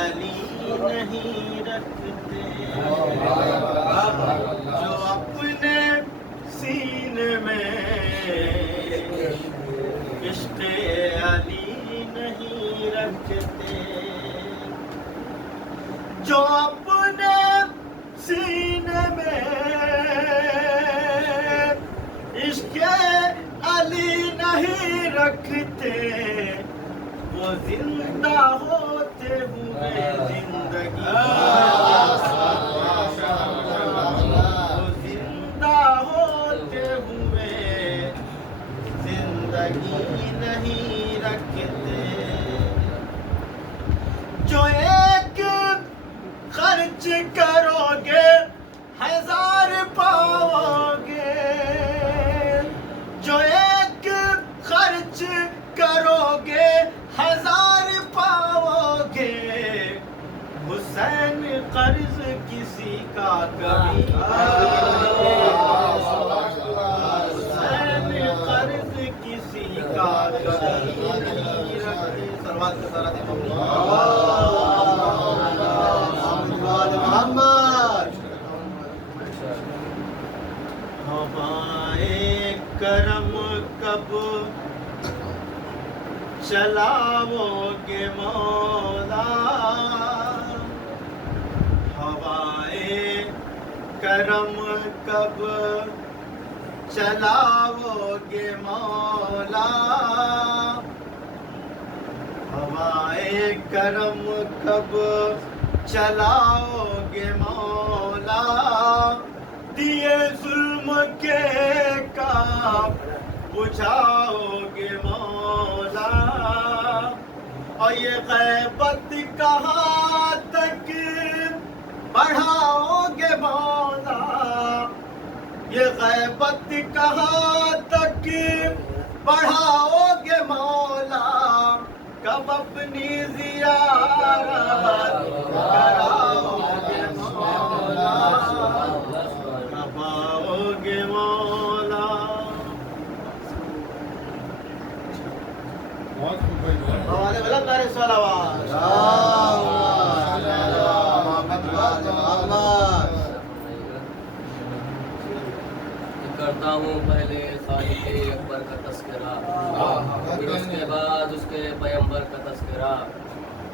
علی نہیں رکھتے، جو اپنے سینے میں عشق علی نہیں رکھتے، جو اپنے سینے میں عشق علی نہیں رکھتے، وہ زندہ ہوتے ہوئے زندگی، وہ زندہ ہوتے ہوئے زندگی نہیں رکھتے، جو ایک خرچ کرو گے ہزار پاؤ گے، جو ایک خرچ کرو گے ہزار پاؤ گے، حسین قرض کسی کا کبھی، حسین قرض کسی کا کبھی نہیں رکھتے۔ سلوات کے سارا دن محمد۔ ہوائے کرم کب چلاؤ گے مولا، ہوائے کرم کب چلاؤ گے مولا، ہوائے کرم کب چلاؤ گے مولا، دیے ظلم کے کام بجھاؤ گے مولا، اور یہ غیبت کہاں تک بڑھاؤ گے مولا، یہ غیبت کہاں تک بڑھاؤ گے مولا، کب اپنی زیارت کراؤ گے مولا، کب آؤ گے مولا۔ حوالے غلط نعرے صلوات کرتا ہوں پہلے خالق اکبر کا تذکرہ، پھر اس کے بعد اس کے پیغمبر کا تذکرہ،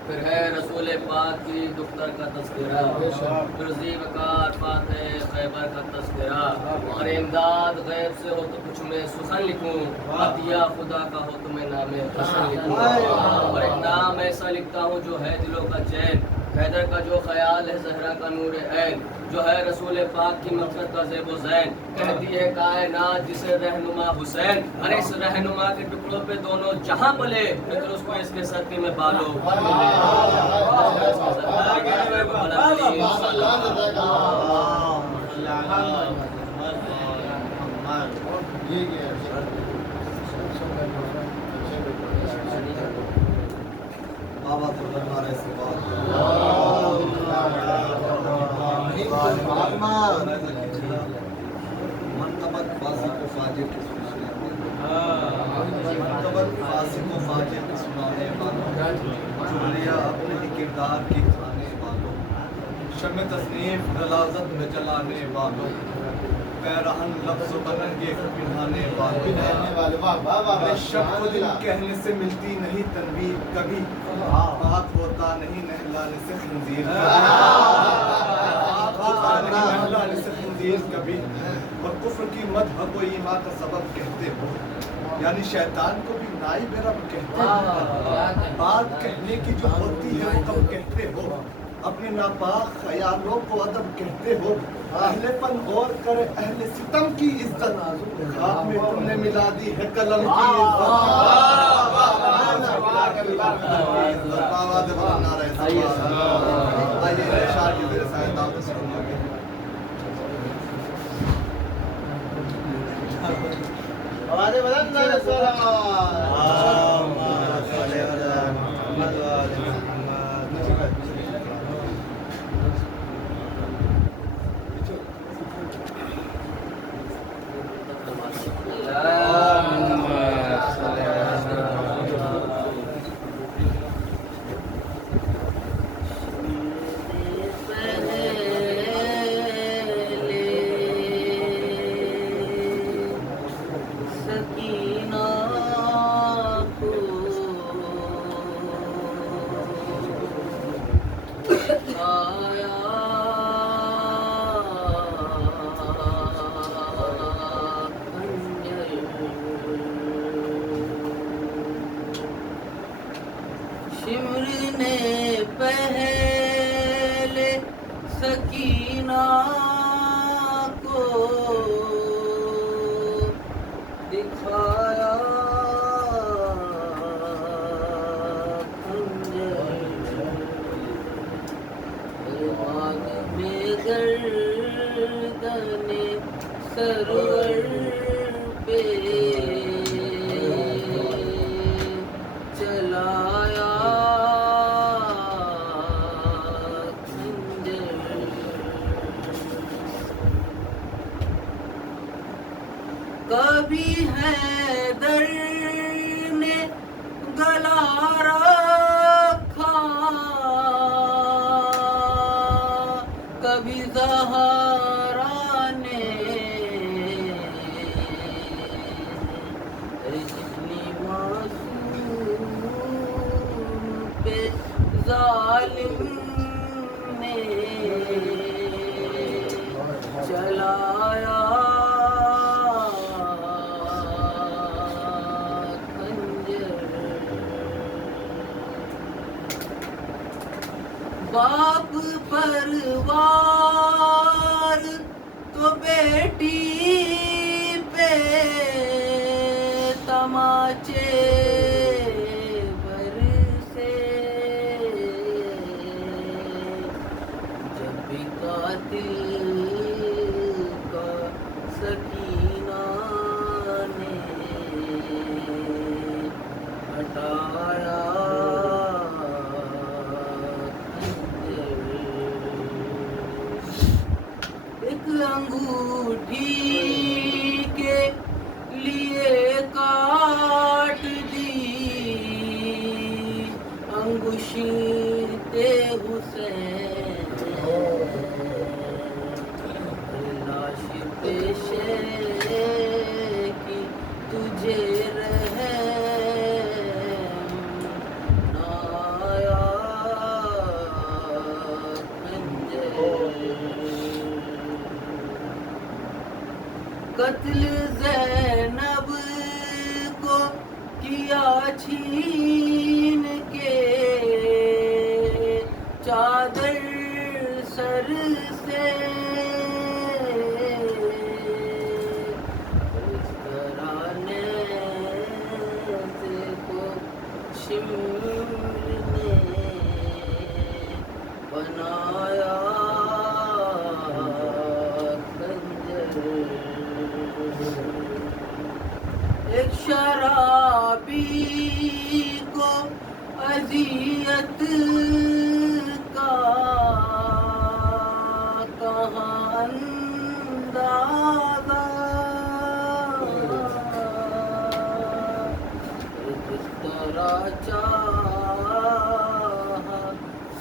پھر ہے رسول پاک کی دختر کا تذکرہ، پھر ذیوقار فاتح خیبر کا تذکرہ، اور امداد غیب سے ہو تو کچھ میں سخن لکھوں، عطیہ خدا کا ہو تو میں نام حسن لکھوں، اور ایک نام ایسا لکھتا ہوں جو ہے دلوں کا چین، حیدر کا جو خیال ہے زہرا کا نور عین، جو ہے رسول پاک کی مقصد کا زیب و زین، کہتی ہے کائنات جسے رہنما حسین، ارے اس رہنما کے ٹکڑوں پہ دونوں جہاں پلے، لیکن اس کو اس کے صدقے میں بالو بابا تو کرنا رہے سے بات منتبت فاسق و فاجر کی منتبت فاسق و فاجر کی سنانے والوں، چغلیہ اپنے ہی کردار کی کھانے والوں، شمع تصنیف غلاظت میں جلانے والوں، پیرہن لفظ و برنگے پہنانے والوں، شب و دل کہنے سے ملتی نہیں تنویر کبھی، پاک ہوتا نہیں نہلانے سے خنزیر کبھی، اور کفر کی مدح کو ایمان کا سبب کہتے ہو، یعنی شیطان کو بھی نائب رب کہتے ہو، بات کہنے کی جو ہوتی ہے وہ کب کہتے ہو، اپنے ناپاک خیالوں کو ادب کہتے ہو، اہل پن غور کرے اہل ستم کی عزت، خواب میں تم نے ملا دی ہے قلم کی گردن سرور پہ چلایا خنجر، کبھی حیدر نے گلا رکھا، کبھی زہرا نے اتنی معصوم پہ ظالم نے چلایا خنجر، باپ پروار تو بیٹی پہ تماچے برسے، جب بھی قاتل کا سکینہ نے ہٹایا ایک انگوٹھی کے لیے کاٹ دی انگشتے حسین، لاش پیشے کی تجھے رحم نہ آیا خنجر، قتل زینب کو کیا چھین کے چادر سر سے، اس طرح نیزے کو شمر نے بنایا خنجر، ایک شرابی کو اذیت کا کہاں اندازہ، جس طرح چاہا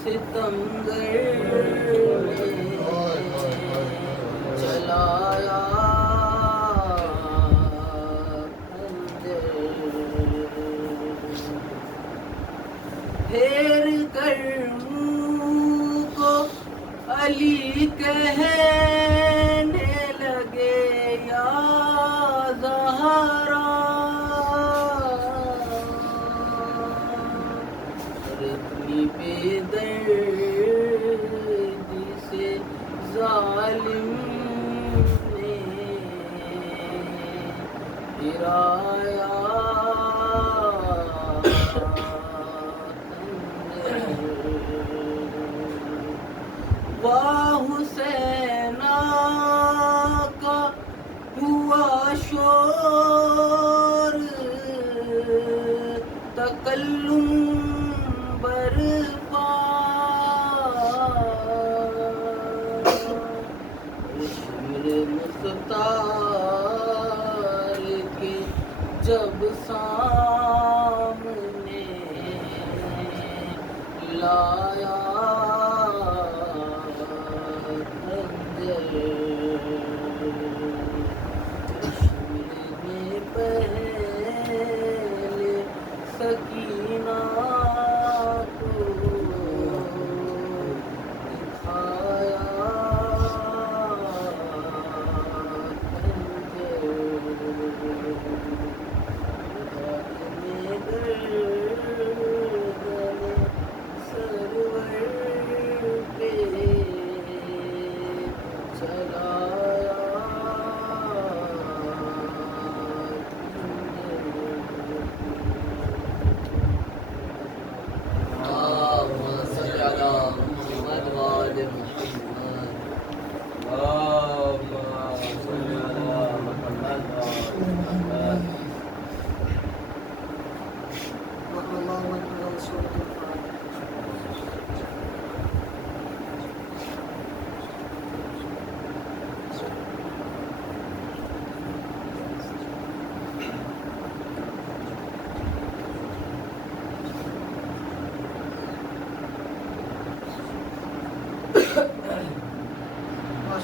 ستمگر نے چلایا پھیر کر منہ کو علی کہنے لگے یا زہرا، اتنی بے دردی سے ظالم نے گرایا واہ حسینہ کا ہوا شور، تکلم برپا، شمر مختار کے جب سامنے لایا خنجر، کشمیر میں پہلے سکینہ کو دکھایا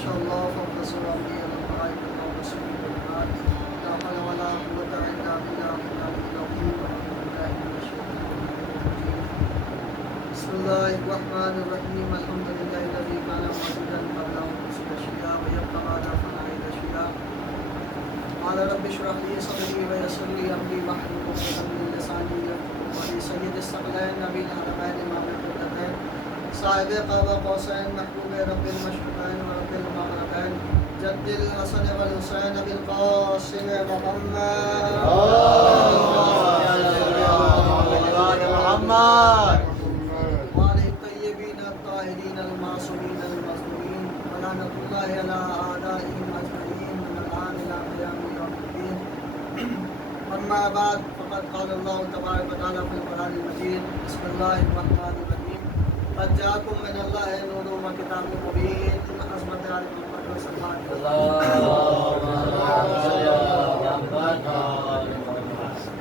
شاء الله فانتصر أمري الملائكة والرسل والجماعات لا حول ولا قوة إلا بالله العلي العظيم والحمد لله من الشيطان الرجيم. بسم الله الرحمن الرحيم. الحمد لله الذي كان موجودا قبل أن يوجد الأشياء ويبقى بعد فناء الأشياء. قال رب اشرح لي صدري ويسر لي أمري واحلل عقدة من لساني يفقهوا قولي. سيد الثقلين نبي الحرمين إمام القبلتين صاحب قاب قوسين محبوب رب المشرقين ورب المغربين جد الحسن والحسين بالقاسم محمد وآله الطيبين الطاهرين المعصومين المظلومين ولعنة الله على أعدائهم أجمعين من الآن إلى قيام يوم الدين. أما بعد فقد قال الله تبارك وتعالى في القرآن المجيد. بسم الله الرحمن الرحيم. قد جاءكم من الله نور وكتاب مبين. حسبت آل محمد وسلمان.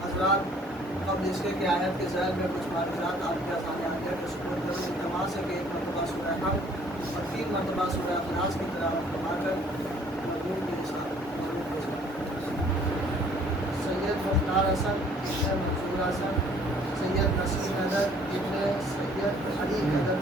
حضرات قبل اس کے کہ آیت کے ذیل میں کچھ معلومات آپ کے سامنے آ گیا کہ اس کو التماس ہے کہ ایک مرتبہ سورہ حمد اور 3 مرتبہ سورہ اخلاص کی تلاوت فرما کر مضمون کے حساب سید مختار حسن ابن منصور حسن سید نسیم حیدر ابن سید علی حیدر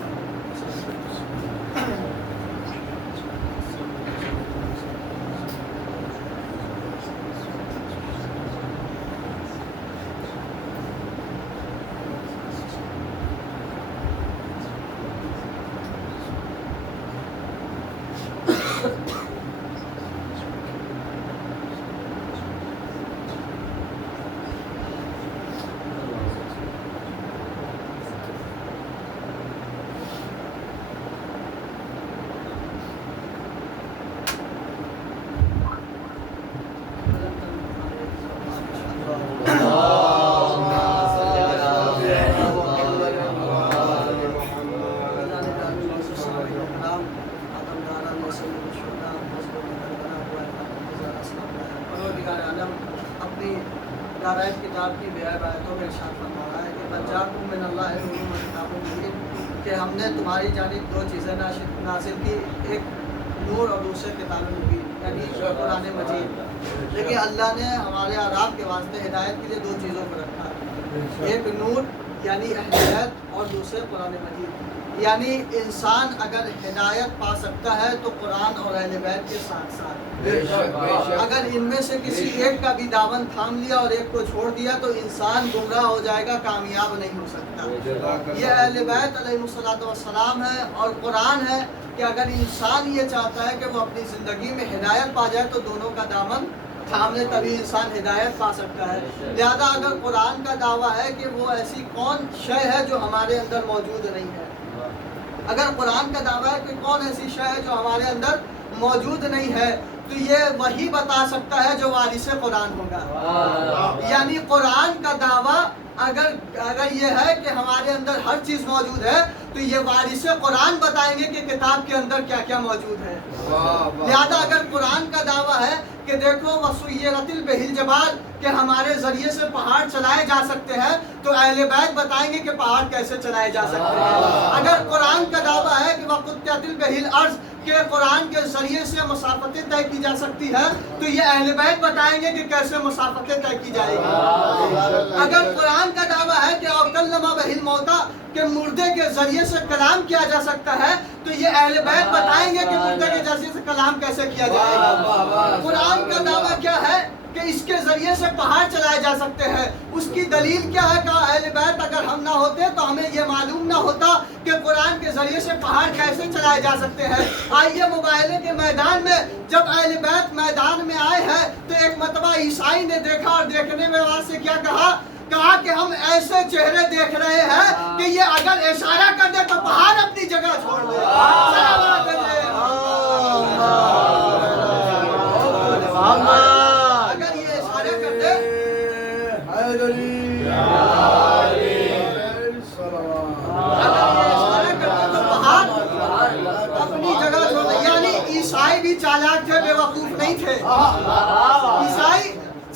اپنی دارائے کتاب کی بے آیتوں میں ارشاد فرما رہا ہے کہ بچاکم من اللہ نور و کتاب مبین کہ ہم نے تمہاری جانب 2 چیزیں نازل کی، ایک نور اور دوسرے کتاب مبین یعنی قرآن مجید. لیکن اللہ نے ہمارے اعراب کے واسطے ہدایت کے لیے 2 چیزوں کو رکھا ہے، ایک نور یعنی ہدایت اور دوسرے قرآن مجید. یعنی انسان اگر ہدایت پا سکتا ہے تو قرآن اور اہل بیت کے ساتھ ساتھ، اگر ان میں سے کسی ایک کا بھی دامن تھام لیا اور ایک کو چھوڑ دیا تو انسان گمراہ ہو جائے گا، کامیاب نہیں ہو سکتا. یہ اہل بیت علیہ السلام ہے اور قرآن ہے کہ اگر انسان یہ چاہتا ہے کہ وہ اپنی زندگی میں ہدایت پا جائے تو دونوں کا دامن تھام لے، تبھی انسان ہدایت پا سکتا ہے. لہذا اگر قرآن کا دعویٰ ہے کہ وہ ایسی کون شے ہے جو ہمارے اندر موجود نہیں ہے، اگر قرآن کا دعویٰ ہے کہ کون ایسی شے ہے جو ہمارے اندر موجود نہیں ہے، تو یہ وہی بتا سکتا ہے جو وارث قرآن ہوگا. یعنی قرآن کا دعویٰ اگر یہ ہے کہ ہمارے اندر ہر چیز موجود ہے تو یہ وارث قرآن بتائیں گے کہ کتاب کے اندر کیا کیا موجود ہے. لہذا اگر قرآن کا دعویٰ ہے کہ دیکھو وسیرت البحر جبال کہ ہمارے ذریعے سے پہاڑ چلائے جا سکتے ہیں، تو اہل بیت بتائیں گے کہ پہاڑ کیسے چلائے جا سکتے ہیں. اگر قرآن کا دعویٰ ہے کہ وقتت البحر الارض کہ قرآن کے ذریعے سے مسافتیں طے کی جا سکتی ہے، تو یہ اہل بیت بتائیں گے کہ کیسے مسافتیں طے کی جائے گی. اگر قرآن کا دعویٰ ہے کہ وَكَلَّمَ بِهِ الْمَوْتَى کہ مردے کے ذریعے سے کلام کیا جا سکتا ہے، تو یہ اہل بیت بتائیں گے کہ مردے کے ذریعے سے کلام کیسے کیا جائے گا. قرآن کا دعویٰ کیا ہے کہ اس کے ذریعے سے پہاڑ چلائے جا سکتے ہیں. اس کی دلیل کیا ہے کہ اہل بیت اگر ہم نہ ہوتے تو ہمیں یہ معلوم نہ ہوتا کہ قرآن کے ذریعے سے پہاڑ کیسے چلائے جا سکتے ہیں. آئیے مباہلے کے میدان میں جب اہل بیت میدان میں آئے ہیں تو ایک مرتبہ عیسائی نے دیکھا اور دیکھنے میں وہاں سے کیا کہا کہ ہم ایسے چہرے دیکھ رہے ہیں کہ یہ اگر اشارہ کر دے تو پہاڑ اپنی جگہ چھوڑ دے. اگر یہ اشارے کر دے تو پہاڑ اپنی جگہ چھوڑ دے. یعنی عیسائی بھی چالاک تھے، بے وقوف نہیں تھے. عیسائی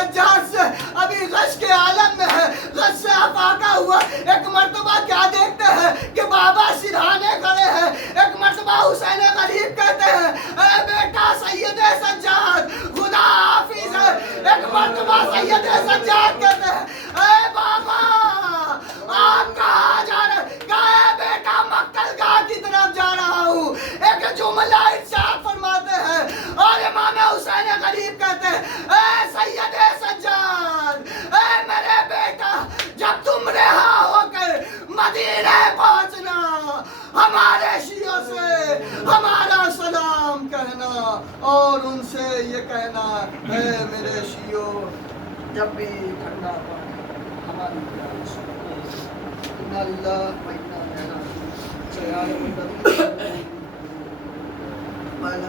سجاد سے ابھی غش کے عالم میں ہے، غش سے افاقہ ہوا. ایک مرتبہ کیا دیکھتے ہیں کہ بابا سرہانے کھڑے ہیں. ایک مرتبہ حسین غریب کہتے ہیں اے بیٹا سید سجاد خدا حافظ ہے. ایک مرتبہ سید سجاد کہتے ہیں اے بابا آپ کہاں جا رہے ہیں؟ کہا بیٹا مقتل گاہ کی طرف جا رہا ہوں. ایک جملہ ارشاد فرماتے ہیں اور امام حسین غریب کہتے ہیں اے سید سجاد اے میرے بیٹا جب تم رہا ہو کر مدینے پہنچنا ہمارے شیعوں سے ہمارا سلام کہنا اور ان سے یہ کہنا اے میرے شیعوں جب بھی ٹھنڈا پانی ہماری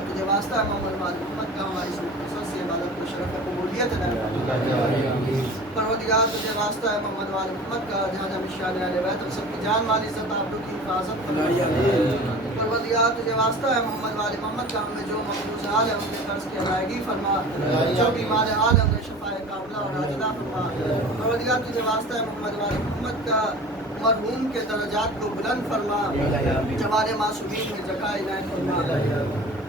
تجھے واسطہ ہے محمد محمد کا ہماری سے عبادت کو شرف قبولیت ہے. پروردگار تجھے واسطہ ہے محمد محمد کا جہاں جہاں مشیان اہل بیت اور سب کی جان مال عزت آبرو کی حفاظت فرمائے. پروردگار تجھے واسطہ ہے محمد محمد کا ہمیں جو مقبوض حال ہے ان کے قرض کی ادائیگی فرما. جو بیمار حال ہے انہیں شفا کاملہ اور عاجلہ فرما. پروردگار تجھے واسطہ ہے محمد محمد کا مرحوم کے درجات کو بلند فرما. ہمارے معصومین کی جگہ عنایت فرما.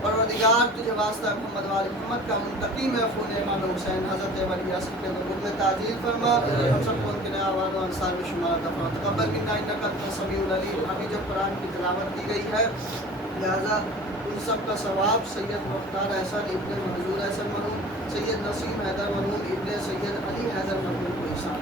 پروردگار تجھے واسطہ ہے محمد محمد کا منتقم ہے خون امام حسین حضرت ولی اصل کے حکم میں تعجیل فرما. ہم سب کو ان کے آواز و انصار میں شمار دفعہ تقبل منا انک انت السمیع العلیم. ابھی جب قرآن کی تلاوت کی گئی ہے لہذا ان سب کا ثواب سید مختار احسن ابن منظور احسن مرحوم، سید نسیم حیدر مرحوم ابن سید علی حیدر مرحوم کو حساب.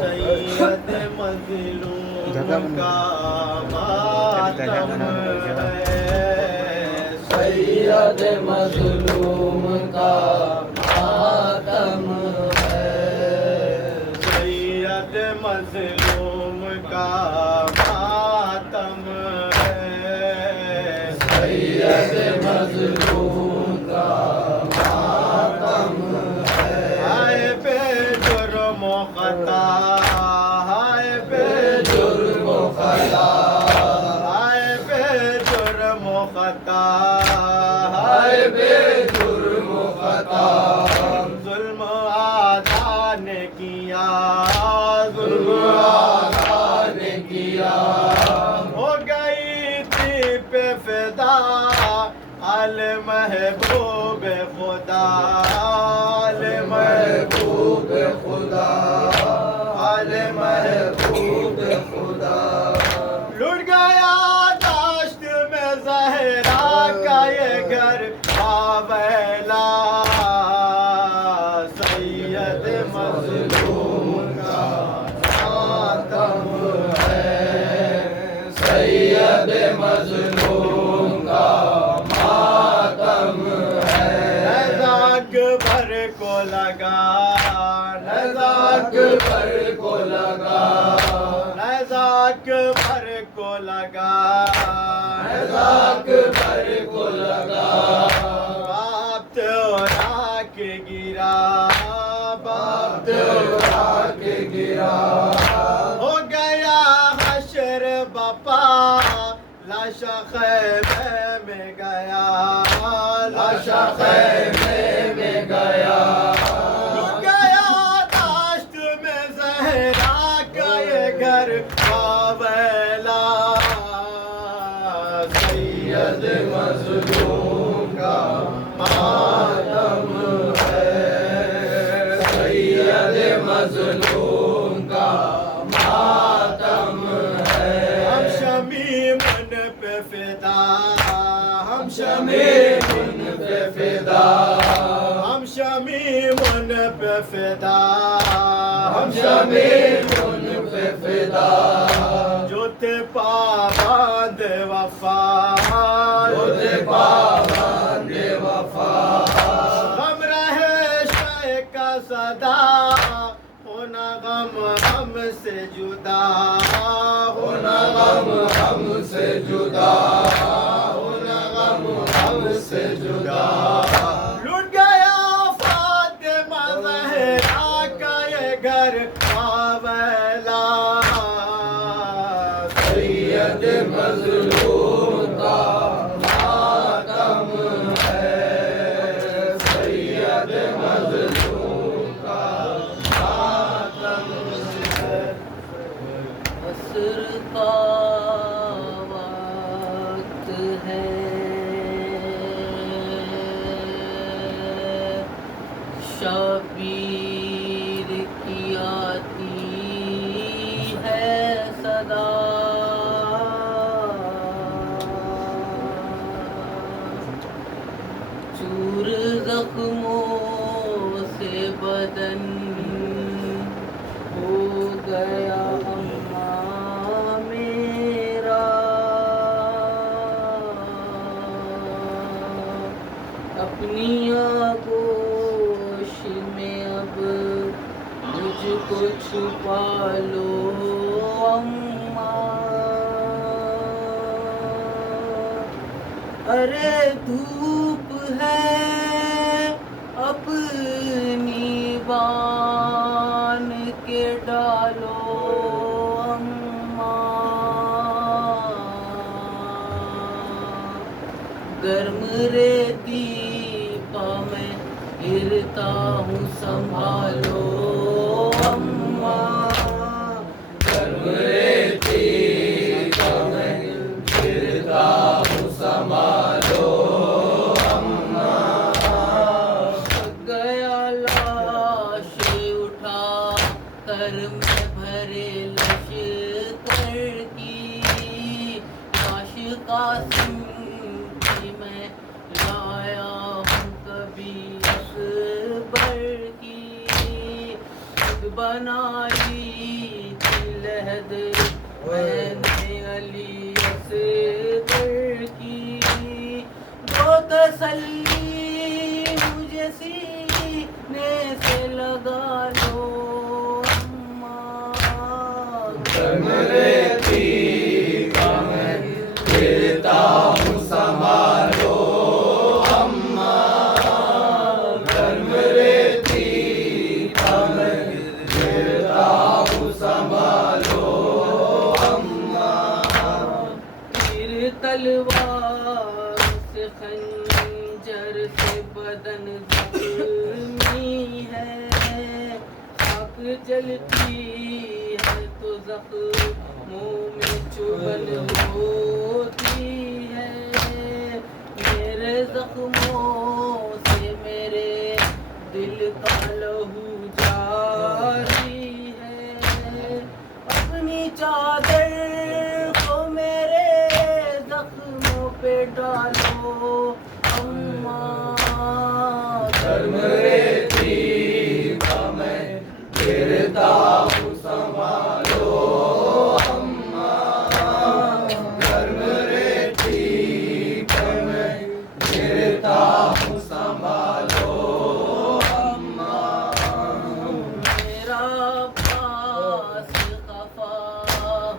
سید مظلوم کا ماتم ہے، سید مظلوم کا ماتم ہے، سید مظلوم کا ماتم ہے، سید مظلوم کا ماتم ہے. آئے بے جرم و خطا، آئے بے جرم و خطا، آئے بے جرم و خطا، ہائے بے جرم و خطا. ظلم آدھا نے کیا، ظلم آقا نے کیا، ہو گئی تھی پہ فدا آل محبوب خدا، آل محبوب خدا، آل محبوب خدا. لٹ گیا داشت میں زہرا کا یہ گھر آویلا، سید مظلوم کا ماتم ہے، سید مظلوم کا ماتم ہے. نزاک بھر کو لگا، نزاک بھر کو لگا، نزاک بھر کو لگا، نزاک بھر کو لگا. باپ اڑا کے گرا، باپ اڑا کے گرا، ہو گیا حشر بپا، لاشا خیمے میں گیا، لاشا خیمے میں گیا. لٹ گیا داشت میں زہرا کا یہ گھر آویلا، سید مظلوم کا ماتم ہے، سید مظلوم کا ماتم ہے. ہم شمیمن پہ فدا، ہم شمیمن پہ فدا، ہم شمیمن پہ فدا، ہم شمیمن پہ فدا. جو تھے پابند وفا جو تھے پابند وفا غم رہے شے کا صدا ہونا غم ہم سے جدا ہونا غم ہم سے جدا ہونا غم ہم سے جدا لٹ گیا فاطمہ زہرا کا یہ گھر آویلا سید مظلوم کا ماتم ہے سید مظلوم کا ماتم ہے عصر کا وقت ہے شبیر کی آتی ہے صدا چور زخموں سے بدن ہو گیا اماں میرا اپنی آغوش میں اب مجھ کو چھپا لو اماں ارے دھوپ ہے اپنی بان کے ڈالو اماں گرم ریتی پا میں گرتا ہوں سنبھالو اماں گرم ریتی کا میں گرتا ہوں سنبھالو گیا لاش اٹھا کر میں بھرے لشکر کی لاش قاسم کی میں لایا ہوں کبھی اکبر کی خود بنائی تھی لحد میں نے علی اصغر کی جو تسلی مجھے سینے سے لگا لو اماں گرم ریتی کا میں گرتا ہوں سنبھالو اماں گرم ریتی کا میں گرتا ہوں سنبھالو اماں تیر تلوار سے خنجر سے بدن زخمی ہے خاک جلتی ہے تو زخموں میں چبھن ہوتی ہے میرے زخموں سے میرے دل کا لہو جاری ہے اپنی چادر کو میرے زخموں پہ ڈالو اماں گرم ریتی کا میں گرتا ہوں سنبھالو اماں گرم ریتی کا میں گرتا ہوں سنبھالو اماں میرا پاس خفا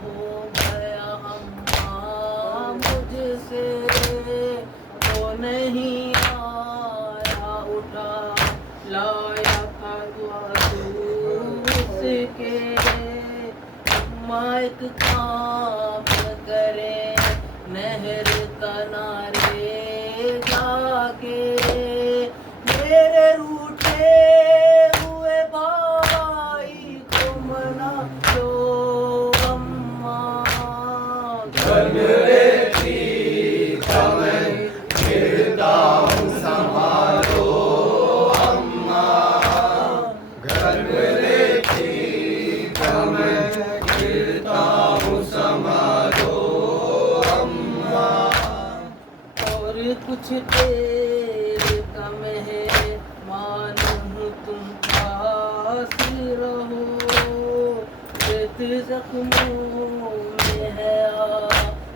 ہو گیا اماں مجھ سے وہ نہیں آیا اٹھا لایا تھا اس کے اماں ایک کام کرے نہر کنارے جا کے میرے روٹھے ہوئے بھائی کو منا لو اماں گرم ریتی کا میں گرتا ہوں سنبھالو اماں گرم ریتی کا میں گرتا ہوں سنبھالو اماں اور کچھ دیر کا مہمان ہوں تم پاس رہو ریت زخموں میں ہے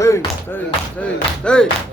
Hey, hey, hey, hey.